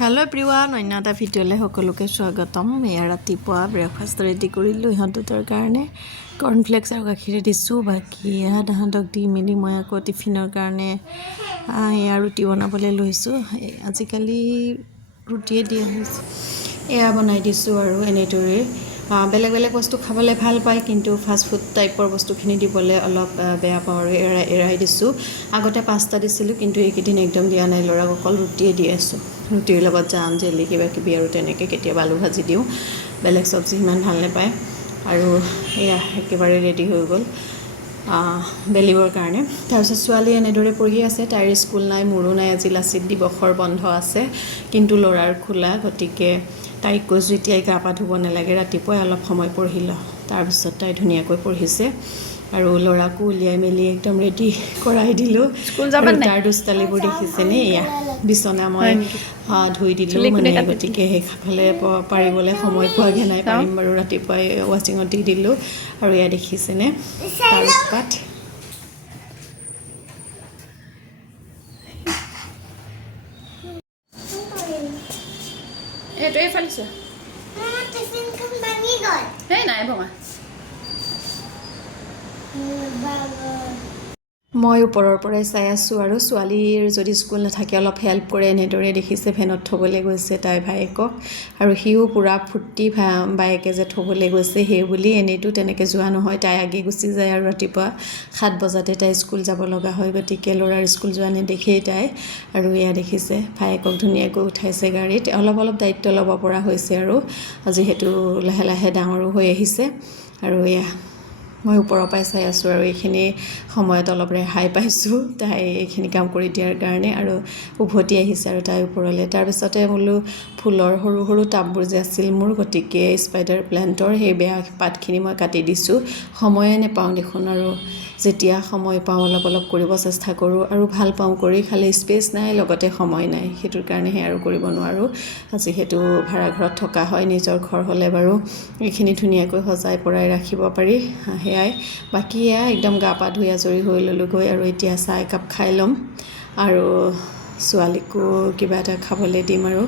Hello' everyone, অন্য এটা ভিডিঅ'লৈ সকলোকে স্বাগতম। এয়া ৰাতিপুৱা ব্ৰেকফাষ্ট ৰেডি কৰিলোঁ ইহঁত দুটাৰ কাৰণে। কৰ্ণফ্লেক্স আৰু গাখীৰে দিছোঁ। বাকী এয়া তাহাঁতক দি মেলি মই আকৌ টিফিনৰ কাৰণে এয়া ৰুটি বনাবলৈ লৈছোঁ। আজিকালি ৰুটিয়ে দিয়া হৈছে। এয়া বনাই দিছোঁ আৰু এনেদৰে বেলেগ বেলেগ বস্তু খাবলৈ ভাল পায়, কিন্তু ফাষ্টফুড টাইপৰ বস্তুখিনি দিবলৈ অলপ বেয়া পাওঁ আৰু এৰাই দিছোঁ। আগতে পাস্তা দিছিলোঁ, কিন্তু এইকেইদিন একদম দিয়া নাই। ল'ৰাক অকল ৰুটিয়ে দি আছোঁ। ৰুটিৰ লগত জাম জেলি কিবা কিবি আৰু তেনেকৈ কেতিয়াবা আলু ভাজি দিওঁ। বেলেগ চব্জি ইমান ভাল নাপায়। আৰু এয়া একেবাৰে ৰেডি হৈ গ'ল বেলিবৰ কাৰণে। তাৰপিছত ছোৱালী এনেদৰে পঢ়ি আছে। তাইৰ স্কুল নাই, মোৰো নাই। আজি লাচিত দিৱসৰ বন্ধ আছে, কিন্তু ল'ৰাৰ খোলা। গতিকে তাইক কৈছোঁ এতিয়াই গা পা ধুব নালাগে, ৰাতিপুৱাই অলপ সময় পঢ়ি লওঁ। তাৰপিছত তাই ধুনীয়াকৈ পঢ়িছে আৰু ল'ৰাকো উলিয়াই মেলি একদম ৰেডি কৰাই দিলোঁ। আৰু তাৰ দুষ্টালিবোৰ দেখিছেনে? এয়া বিচনা মই ধুই দিলোঁ মানে, গতিকে সেইফালে পাৰিবলৈ সময় পোৱাগৈ নাই। পাৰিম বাৰু, ৰাতিপুৱাই ৱাচিঙত দি দিলোঁ। আৰু এয়া দেখিছেনে তাৰ উৎপাত। এইটোৱে ফালিছোঁ। সেই নাই ভঙা। মই ওপৰৰ পৰাই চাই আছোঁ আৰু ছোৱালীৰ যদি স্কুল নাথাকে অলপ হেল্প কৰে। এনেদৰে দেখিছে ভেনত থ'বলৈ গৈছে তাই ভায়েকক, আৰু সিও পূৰা ফূৰ্তি বায়েকে যে থ'বলৈ গৈছে সেই বুলি। এনেইতো তেনেকৈ যোৱা নহয়, তাই আগে গুচি যায় আৰু ৰাতিপুৱা 7 বজাতে তাই স্কুল যাব লগা হয়। গতিকে ল'ৰাৰ স্কুল যোৱা নেদেখেই তাই। আৰু এয়া দেখিছে ভায়েকক ধুনীয়াকৈ উঠাইছে গাড়ীত। অলপ অলপ দায়িত্ব ল'ব পৰা হৈছে আৰু যিহেতু লাহে লাহে ডাঙৰো হৈ আহিছে। আৰু এয়া মই ওপৰৰ পৰাই চাই আছোঁ আৰু এইখিনি সময়ত অলপ ৰেহাই পাইছোঁ তাই এইখিনি কাম কৰি দিয়াৰ কাৰণে। আৰু উভতি আহিছে আৰু তাই ওপৰলৈ। তাৰপিছতে বোলো ফুলৰ সৰু সৰু টাববোৰ যে আছিল মোৰ, গতিকে স্পাইডাৰ প্লেণ্টৰ সেই বেয়া পাতখিনি মই কাটি দিছোঁ। সময়ে নাপাওঁ দেখোন, আৰু যেতিয়া সময় পাওঁ অলপ অলপ কৰিব চেষ্টা কৰোঁ। আৰু ভাল পাওঁ কৰি, খালি স্পেচ নাই, লগতে সময় নাই। সেইটোৰ কাৰণেহে আৰু কৰিব নোৱাৰোঁ। যিহেতু ভাড়াঘৰত থকা হয়, নিজৰ ঘৰ হ'লে বাৰু এইখিনি ধুনীয়াকৈ সজাই পৰাই ৰাখিব পাৰি। সেয়াই। বাকী এয়া একদম গা পা ধুই আজৰি হৈ ল'লোঁগৈ, আৰু এতিয়া চাহ একাপ খাই ল'ম আৰু ছোৱালীকো কিবা এটা খাবলৈ দিম। আৰু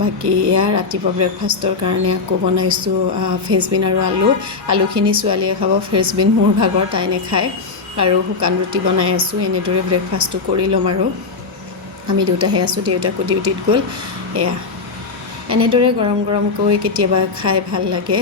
বাকী এয়া ৰাতিপুৱা ব্ৰেকফাষ্টৰ কাৰণে আকৌ বনাইছোঁ ফ্ৰেঞ্চবিন আৰু আলুখিনি ছোৱালীয়ে খাব, ফ্ৰেঞ্চবিন মোৰ ভাগৰ, তাই নাখায়। আৰু শুকান ৰুটি বনাই আছোঁ। এনেদৰে ব্ৰেকফাষ্টটো কৰি ল'ম আৰু আমি দুটাহে আছোঁ, দেউতাকো ডিউটিত গ'ল। এয়া এনেদৰে গৰম গৰমকৈ কেতিয়াবা খাই ভাল লাগে।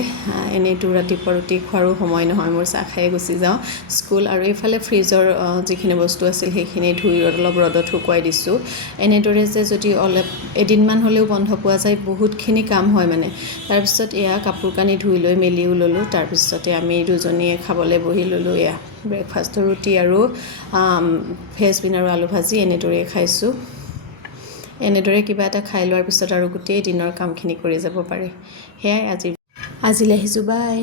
এনেইতো ৰাতিপুৱা ৰুটি খোৱাৰো সময় নহয় মোৰ, চাহ খাই গুচি যাওঁ স্কুল। আৰু এইফালে ফ্ৰিজৰ যিখিনি বস্তু আছিল সেইখিনি ধুই অলপ ৰ'দত শুকুৱাই দিছোঁ। এনেদৰে যে যদি অলপ এদিনমান হ'লেও বন্ধ পোৱা যায়, বহুতখিনি কাম হয় মানে। তাৰপিছত এয়া কাপোৰ কানি ধুই লৈ মেলিও ল'লোঁ। তাৰপিছতে আমি দুজনীয়ে খাবলৈ বহি ল'লোঁ। এয়া ব্ৰেকফাষ্টৰ ৰুটি আৰু ফ্ৰেঞ্চবিন আৰু আলু ভাজি এনেদৰেই খাইছোঁ। এনেদৰে কিবা এটা খাই লোৱাৰ পিছত আৰু গোটেই দিনৰ কামখিনি কৰি যাব পাৰি। সেয়াই আজিলৈ আহিছোঁ, বাই।